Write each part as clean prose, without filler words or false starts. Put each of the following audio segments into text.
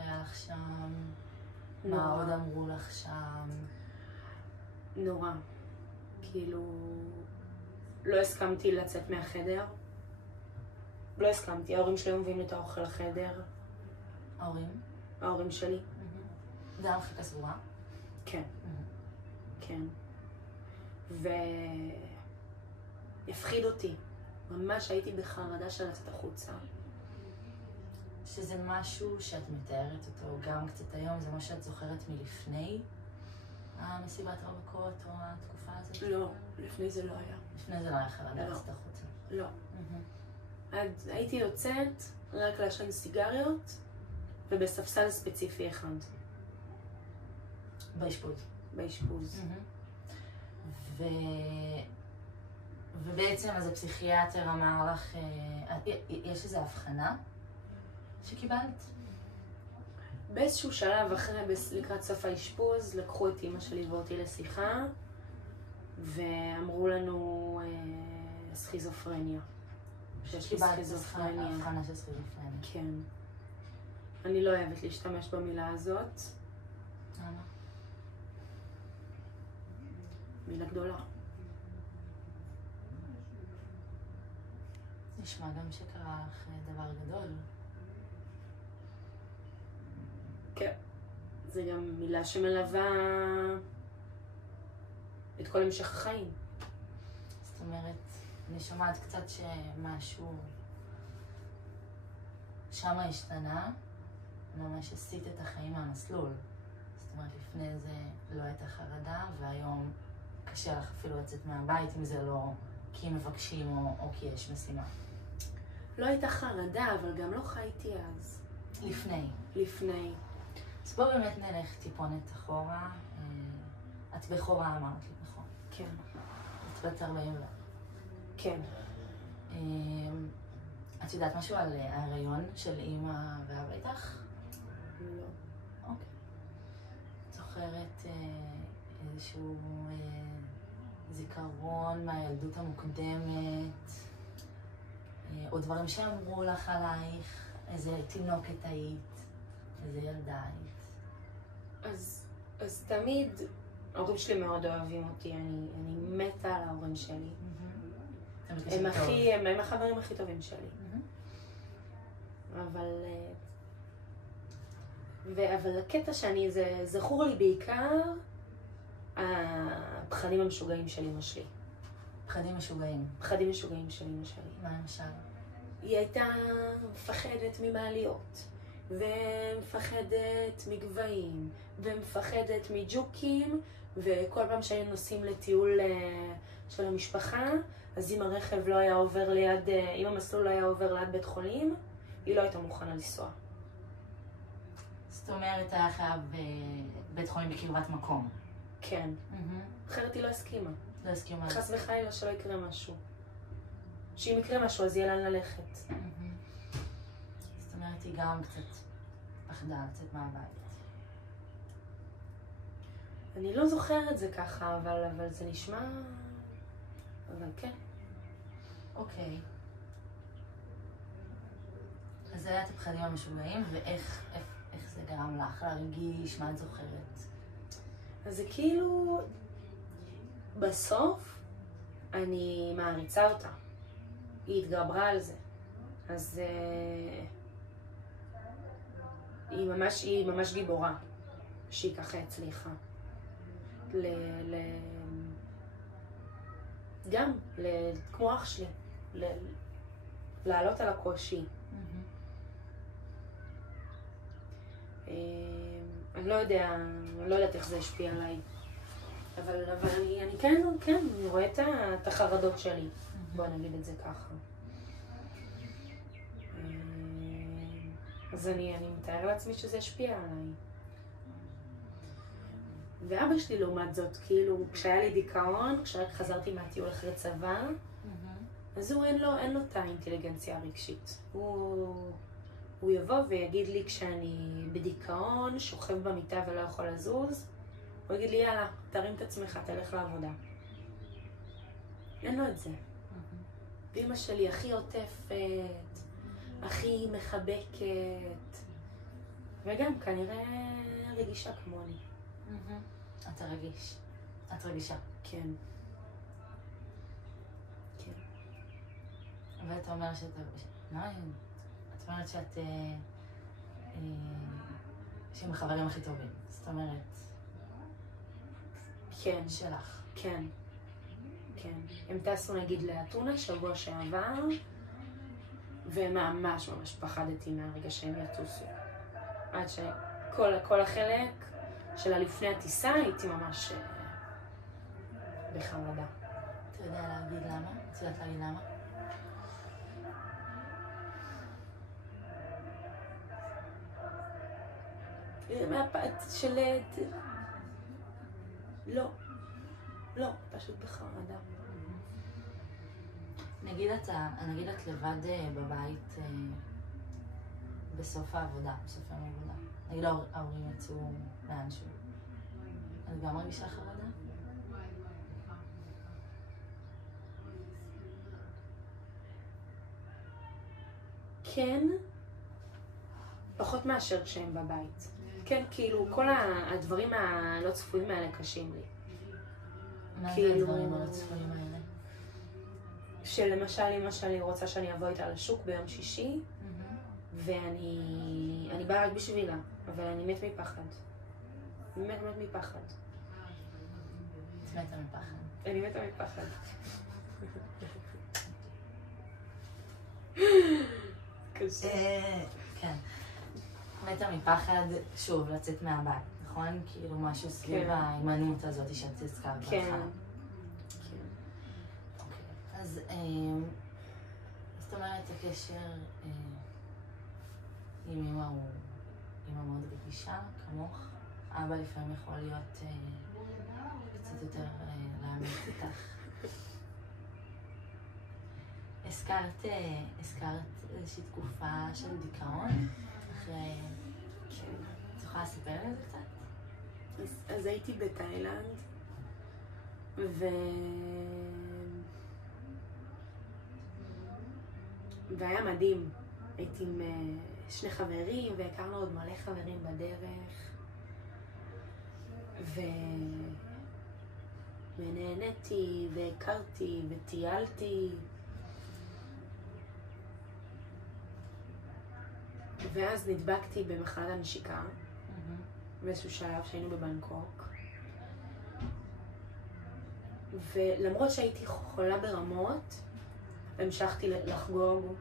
היה לך שם? מה עוד אמרו לך שם? נורא. כאילו, לא הסכמתי לצאת מהחדר. לא הסכמתי, ההורים שלי מביאים את האוכל לחדר. ההורים? ההורים שלי. זה היה מחלקה סגורה? כן. כן. והפחיד אותי. ממש הייתי בחרדה של לצאת החוצה. שזה משהו שאת מתארת אותו גם קצת היום, זה מה שאת זוכרת מלפני המסיבת רווקות או התקופה הזאת? לא, לפני זה לא היה. לפני זה לא היה חרדה לצאת החוצה? לא. הייתי יוצאת רק לעשן סיגריות ובספסל ספציפי אחד. באשפוז? באשפוז. ובעצם אז הפסיכיאטר אמר לך, יש איזו הבחנה שקיבלת? באיזשהו שלב אחרי, לקראת סוף האשפוז, לקחו את אמא שלי ואותי לשיחה ואמרו לנו סכיזופרניה. שיש לי סכיזופרניה. הבחנה של סכיזופרניה. כן. אני לא אוהבת להשתמש במילה הזאת. למה? מילה גדולה. נשמע גם שקרה לך דבר גדול. כן. זה גם מילה שמלווה את כל המשך החיים. זאת אומרת, אני שומעת קצת שמשהו שמה השתנה, ממש עשית את החיים מהמסלול. זאת אומרת, לפני זה לא הייתה חרדה, והיום קשה לך אפילו לצאת מהבית אם זה לא כי מבקשים או כי יש משימה. לא הייתה חרדה, אבל גם לא חייתי אז. לפני. אז בואו באמת נלך טיפונת אחורה. את בכורה אמרת לי, נכון? כן. את בת 40 לה. כן. את יודעת משהו על ההיריון של אמא ואבא איתך? לא. אוקיי. את זוכרת איזשהו זיכרון מהילדות המוקדמת, או דברים שאמרו לך עלייך, איזה תינוקת היית, איזה ילדה היית? אז תמיד, ההורים שלי מאוד אוהבים אותי, אני מתה על ההורים שלי. הם החברים הכי טובים שלי. אבל הקטע שאני, זה זכור לי בעיקר הפחדים המשוגעים של אמא שלי. פחדים משוגעים? פחדים משוגעים של אמא שלי. מה למשל? היא הייתה מפחדת ממעליות, ומפחדת מגבהים, ומפחדת מג'וקים, וכל פעם שהיינו נוסעים לטיול של המשפחה, אז אם הרכב לא היה עובר ליד, אם המסלול לא היה עובר ליד בית חולים, היא לא הייתה מוכנה לנסוע. זאת אומרת, היה חייב בית חולים בקרבת מקום. כן. אחרת היא לא הסכימה. לא הסכימה. חס וחלילה שלא יקרה משהו. שאם יקרה משהו, אז יהיה לאן ללכת. זאת אומרת, היא גם קצת פחדה לצאת מהבית. אני לא זוכרת זה ככה, אבל זה נשמע... אבל כן. אוקיי. אז זה היה את הפחדים המשוגעים, ואיך זה גרם לך להרגיש, מה את זוכרת? אז זה כאילו... בסוף, אני מעריצה אותה. היא התגברה על זה. אז היא ממש גיבורה, שהיא ככה הצליחה. גם, כמו אח שלי, לעלות על הקושי. אני לא יודעת איך זה השפיע עליי. אבל אני כן, אני רואה את החרדות שלי. בוא נגיד את זה ככה. אז אני מתאר לעצמי שזה השפיע עליי. ואבא שלי לעומת זאת, כאילו, כשהיה לי דיכאון, כשרק חזרתי מהטיול אחרי צבא, אז אין לו את האינטליגנציה הרגשית. הוא יבוא ויגיד לי כשאני בדיכאון, שוכב במיטה ולא יכול לזוז, הוא יגיד לי, יאללה, תרים את עצמך, תלך לעבודה. אין לו את זה. ואמא שלי הכי עוטפת, הכי מחבקת, וגם כנראה רגישה כמוני. אתה רגיש. את רגישה. כן. כן. ואתה אומר שאתה... מה? את אומרת שאת... שהם החברים הכי טובים. זאת אומרת... כן. שלך. כן. כן. הם טסו נגיד לאתונה שבוע שעבר, וממש ממש פחדתי מהרגע שהם יטוסו. עד שכל החלק של לפני הטיסה הייתי ממש בחרדה. אתה יודע להגיד למה? את יודעת להגיד למה? מהפעת של... לא. לא, פשוט בחרדה. נגיד את לבד בבית בסוף העבודה, בסוף יום העבודה. נגיד ההורים יצאו לאנשהו. את גם מרגישה חרדה? כן, פחות מאשר כשהם בבית. כן, כאילו, כל הדברים הלא צפויים האלה קשים לי. מה זה הדברים הלא צפויים האלה? שלמשל, אמא שלי רוצה שאני אבוא איתה לשוק ביום שישי, ואני באה רק בשבילה, אבל אני מת מפחד. אני מת מפחד. את מתה מפחד. אני מתה מפחד. קשה. כן. מתה מפחד, שוב, לצאת מהבית, נכון? כאילו משהו סביב ההימנעות הזאת שאת הזכרת לך. כן. אז זאת אומרת, הקשר עם אמא הוא אמא מאוד רגישה, כמוך. אבא לפעמים יכול להיות קצת יותר להעמיד איתך. הזכרת איזושהי תקופה של דיכאון, אחרי... את יכולה לספר על זה קצת? אז הייתי בתאילנד, והיה מדהים. הייתי עם שני חברים, והכרנו עוד מלא חברים בדרך. ונהניתי, והכרתי, וטיילתי. ואז נדבקתי במחלת הנשיקה, באיזשהו שלב שהיינו בבנקוק. ולמרות שהייתי חולה ברמות, המשכתי לחגוג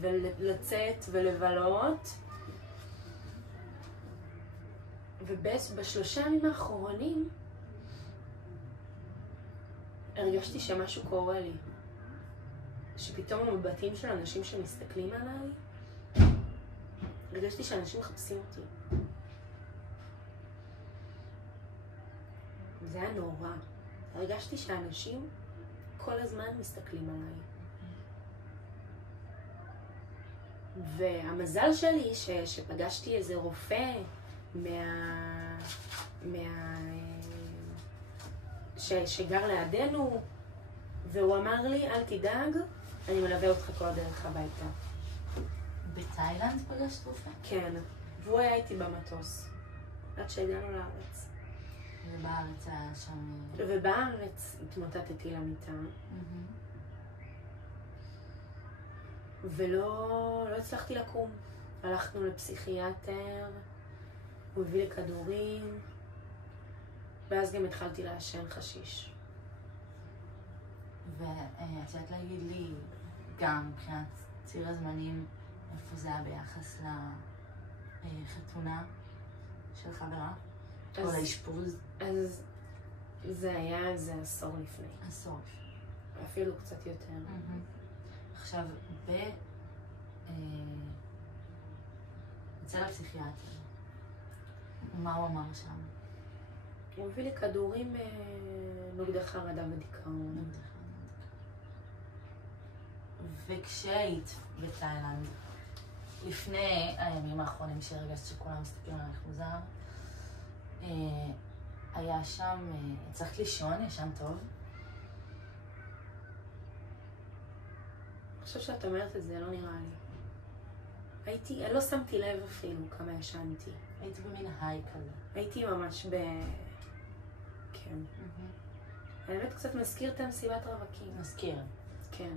ולצאת ולבלות. ובשלושה ימים האחרונים הרגשתי שמשהו קורה לי. שפתאום המבטים של אנשים שמסתכלים עליי, הרגשתי שאנשים מחפשים אותי. זה היה נורא. הרגשתי שאנשים כל הזמן מסתכלים עליי. והמזל שלי שפגשתי איזה רופא שגר לידינו, והוא אמר לי, אל תדאג, אני מלווה אותך כל הדרך הביתה. בתאילנד פגשת רופא? כן, והוא היה איתי במטוס, עד שהגענו לארץ. ובארץ היה שם... ובארץ התמוטטתי למיטה. ולא הצלחתי לקום. הלכנו לפסיכיאטר, הוא הביא לי כדורים, ואז גם התחלתי לעשן חשיש. ואת יודעת להגיד לי, גם מבחינת ציר הזמנים, איפה זה היה ביחס לחתונה של חברה? או לאשפוז? אז זה היה איזה עשור לפני. עשור. אפילו קצת יותר. עכשיו, אצל הפסיכיאטר, מה הוא אמר שם? הוא הביא לי כדורים נוגדי חרדה ודיכאון. וכשהיית בתאילנד, לפני הימים האחרונים שהרגשת שכולם מסתכלים עליך מוזר, היה שם, הצלחת לישון, ישן טוב? אני חושב שאת אומרת את זה, לא נראה לי. אני לא שמתי לב אפילו כמה ישנתי. היית במין היי כזה. הייתי ממש כן. האמת קצת מזכיר את המסיבת רווקים. מזכיר. כן.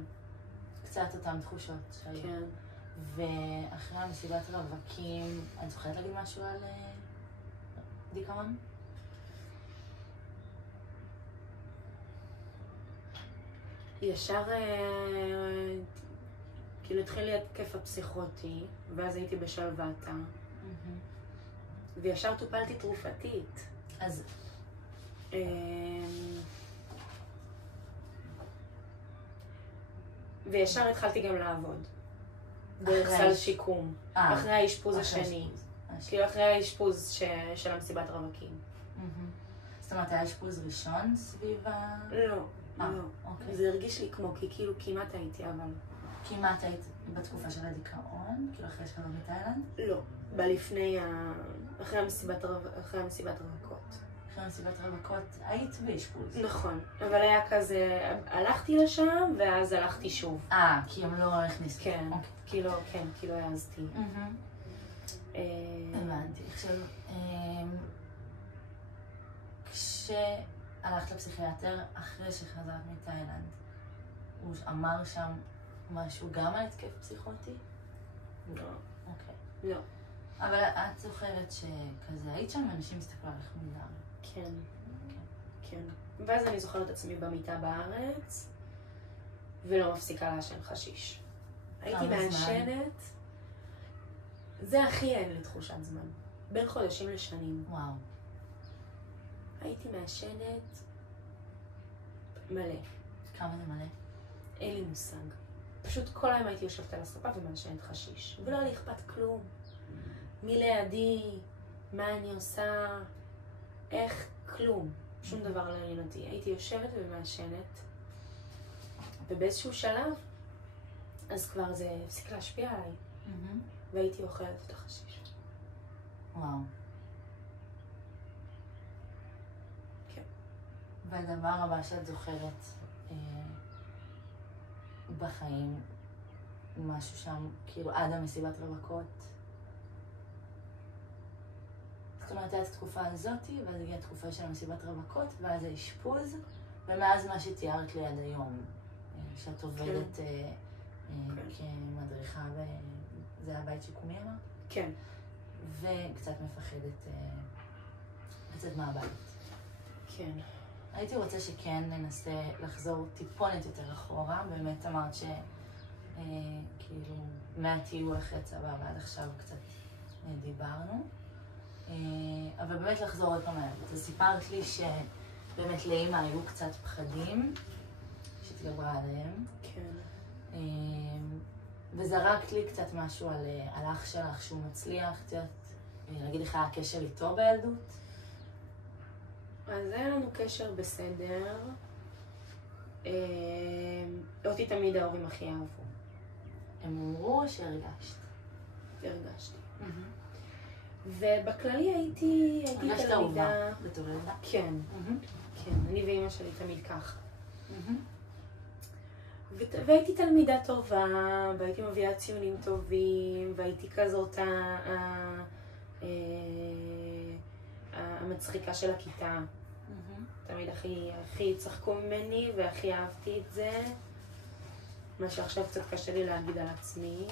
קצת אותם תחושות שהיו. כן. ואחרי המסיבת רווקים, את זוכרת להגיד משהו על דיכאון? ישר כאילו התחיל לי התקף הפסיכוטי, ואז הייתי בשלוותה. וישר טופלתי תרופתית. אז וישר התחלתי גם לעבוד. דרך סל שיקום. אחרי האשפוז השני. כאילו אחרי האשפוז של המסיבת רווקים. זאת אומרת, היה אשפוז ראשון סביב ה... לא, לא. אוקיי. זה הרגיש לי כמו, כי כאילו כמעט הייתי, אבל... כמעט היית בתקופה של הדיכאון? כאילו אחרי שחזרת מתאילנד? לא. בלפני אחרי המסיבת רווקות. אחרי המסיבת רווקות היית באשפוז. נכון. אבל היה כזה, הלכתי לשם ואז הלכתי שוב. כי הם לא הכניסו. כן. כאילו, כן, כאילו העזתי. הבנתי. עכשיו, כשהלכת לפסיכיאטר אחרי שחזרת מתאילנד, הוא אמר שם משהו גם על התקף פסיכוטי? לא. אוקיי. לא. אבל את זוכרת שכזה היית שם ואנשים הסתכלו עליך מוזר. כן. כן. ואז אני זוכרת את עצמי במיטה בארץ, ולא מפסיקה לעשן חשיש. הייתי מעשנת, זה הכי אין לי תחושת זמן. בין חודשים לשנים. וואו. הייתי מעשנת מלא. כמה זה מלא? אין לי מושג. פשוט כל היום הייתי יושבת על הספה ומעשנת חשיש. ולא היה לי אכפת כלום. מי לידי, מה אני עושה, איך, כלום. שום דבר לא עניין אותי. הייתי יושבת ומעשנת, ובאיזשהו שלב, אז כבר זה הפסיק להשפיע עליי. והייתי אוכלת את החשיש. וואו. כן. והדבר הבא שאת זוכרת בחיים, משהו שם, כאילו עד המסיבת רווקות. זאת אומרת, הייתה התקופה הזאתי, ואז הגיעה התקופה של המסיבת רווקות, ואז האשפוז, ומאז מה שתיארת לי עד היום, שאת עובדת כמדריכה, זה היה בית שיקומי אמרת? כן. וקצת מפחדת לצאת מהבית. כן. הייתי רוצה שכן ננסה לחזור טיפונת יותר אחורה, באמת אמרת כאילו מהטיול אחרי צבא ועד עכשיו קצת דיברנו, אבל באמת לחזור עוד פעם מהבית. אז סיפרת לי שבאמת לאמא היו קצת פחדים שתגברה עליהם. כן. וזרקת לי קצת משהו על אח שלך שהוא מצליח, להגיד לך הקשר איתו בילדות? אז היה לנו קשר בסדר. אותי תמיד ההורים הכי אהבו. הם אמרו או שהרגשת? הרגשתי. ובכללי הייתי תלמידה... הרגשת אהובה בתור ילדה? כן. כן, אני ואמא שלי תמיד ככה. והייתי תלמידה טובה, והייתי מביאה ציונים טובים, והייתי כזאת המצחיקה של הכיתה. תמיד הכי צחקו ממני והכי אהבתי את זה. מה שעכשיו קצת קשה לי להגיד על עצמי.